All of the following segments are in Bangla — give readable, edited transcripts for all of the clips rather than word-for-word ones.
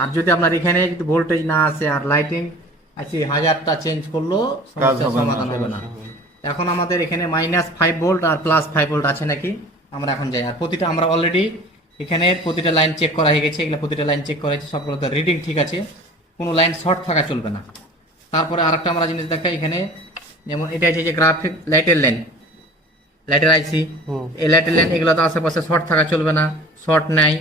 আর যদি আপনার এখানে যদি ভোল্টেজ না আসে আর লাইটিং আছে 1000টা চেঞ্জ করলেও সমস্যার সমাধান হবে না। এখন আমাদের এখানে -5 ভোল্ট আর +5 ভোল্ট আছে নাকি আমরা এখন যাই। আর প্রতিটা আমরা অলরেডি এখানে প্রতিটা লাইন চেক করা হয়ে গেছে, এগুলো প্রতিটা লাইন চেক করা হয়েছে, সবগুলোতে রিডিং ঠিক আছে, কোনো লাইন শর্ট থাকা চলবে না। তারপরে আরেকটা আমরা জিনিস দেখাই এখানে, যেমন এটা আছে যে গ্রাফিক লাইটের লাইন, লাইটের আইসি, এই লাইটের লাইন এগুলো তো আশেপাশে শর্ট থাকা চলবে না, শর্ট নাই।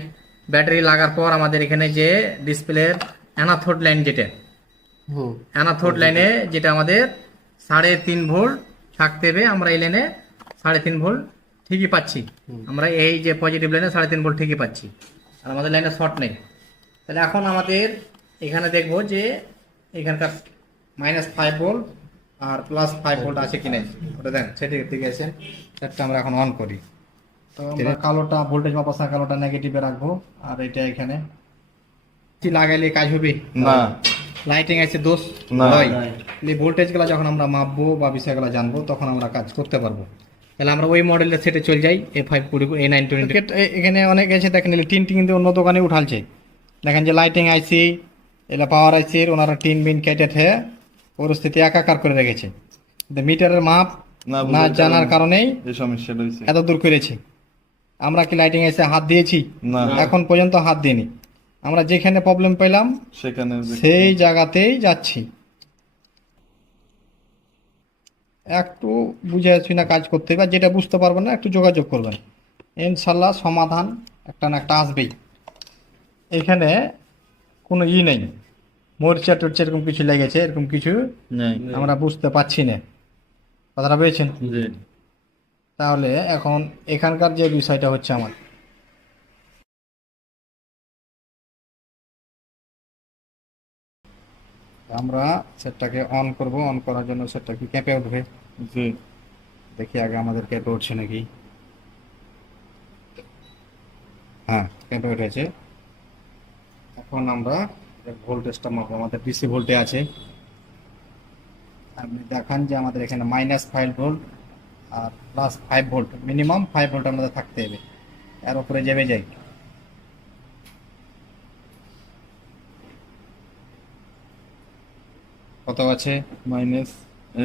ব্যাটারি লাগার পর আমাদের এখানে যে ডিসপ্লের অ্যানাথোড লাইন, যেটা অ্যানাথোড লাইনে যেটা আমাদের 3.5 ভোল্ট থাকতে হবে, আমরা এই লাইনে 3.5 ভোল্ট ঠিকই পাচ্ছি। আমরা এই যে পজিটিভ লাইনে 3.5 ভোল্ট ঠিকই পাচ্ছি, আর আমাদের লাইনে শর্ট নেই। তাহলে এখন আমাদের এখানে দেখবো যে এখানকার -5 ভোল্ট আর +5 ভোল্ট আছে কি নাই, ওটা দেন সেটির দিকে আছে। সেটটা আমরা এখন অন করি। তো আমরা কালোটা ভোল্টেজ মাপার কালোটা নেগেটিভে রাখবো, আর এটা এখানে লাগাইলে কাজ হবে না, লাইটিং আছে দোষ না। হয়। এই ভোল্টেজ গুলা যখন আমরা মাপবো বা বিষয়গুলো জানবো তখন আমরা কাজ করতে পারবো। তাহলে আমরা ওই মডেলের সেটে চলে যাই, A520 A920। এখানে অনেক এসে দেখেন টিনটি কিন্তু অন্য দোকানে উঠালছে, দেখেন যে লাইটিং আইসি এলা পাওয়ার আইসি ওনারা টিন বিন কেটে পরিস্থিতি একাকার করে রেখেছে। মিটারের মাপ না জানার কারণেই এই সমস্যাটা হয়েছে। এত দূর করেছে। আমরা কি লাইটিং আইসে হাত দিয়েছি? না, এখন পর্যন্ত হাত দিইনি। আমরা যেখানে প্রবলেম পেলাম সেখানে সেই জায়গাতেই যাচ্ছি। একটু বুঝে শুনে কাজ করতে হবে, যেটা বুঝতে পারবেন না একটু যোগাযোগ করবেন, ইনশাল্লাহ সমাধান একটা না একটা আসবেই। এখানে কোনো নেই, মরিচা টরচা এরকম কিছু লেগেছে, এরকম কিছু নাই। আমরা বুঝতে পারছি না। কথাটা পেয়েছেন? জি। তাহলে এখন এখানকার যে বিষয়টা হচ্ছে, আমার আমরা সেটটাকে অন করব। অন করার জন্য সেটটা কি ক্যাপে উঠবে? জি। দেখি আগে আমাদের ক্যাপে উঠছে নাকি। হ্যাঁ, ক্যাপে উঠেছে। এখন আমরা ভোল্টেজটা মাপবো, আমাদের ডিসি ভোল্টে আছে। আপনি দেখান যে আমাদের এখানে -5 ভোল্ট আর +5 ভোল্ট, মিনিমাম 5 ভোল্ট আমাদের থাকতে হবে, এর উপরে যাবে যাই। কত আছে? মাইনাস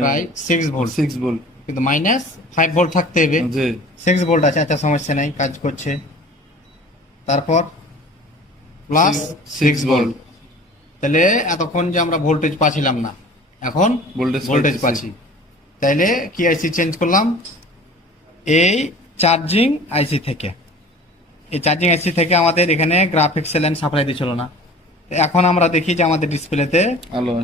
প্রায় 6 ভোল্ট, 6 ভোল্ট। কিন্তু -5 ভোল্ট থাকতে হবে। জি। 6 ভোল্ট আছে, আচ্ছা সমস্যা নাই, কাজ করছে। তারপর +6 ভোল্ট। তাহলে এতক্ষণ যে আমরা ভোল্টেজ পাচ্ছিলাম না, এখন ভোল্টেজ পাচ্ছি। তাইলে কি আইসি চেঞ্জ করলাম? এই চার্জিং আইসি থেকে, এই চার্জিং আইসি থেকে আমাদের এখানে গ্রাফিক্স লাইন সাপ্লাই দিচ্ছিল না। এখন আমরা দেখি যে আমাদের ডিসপ্লেতে আলো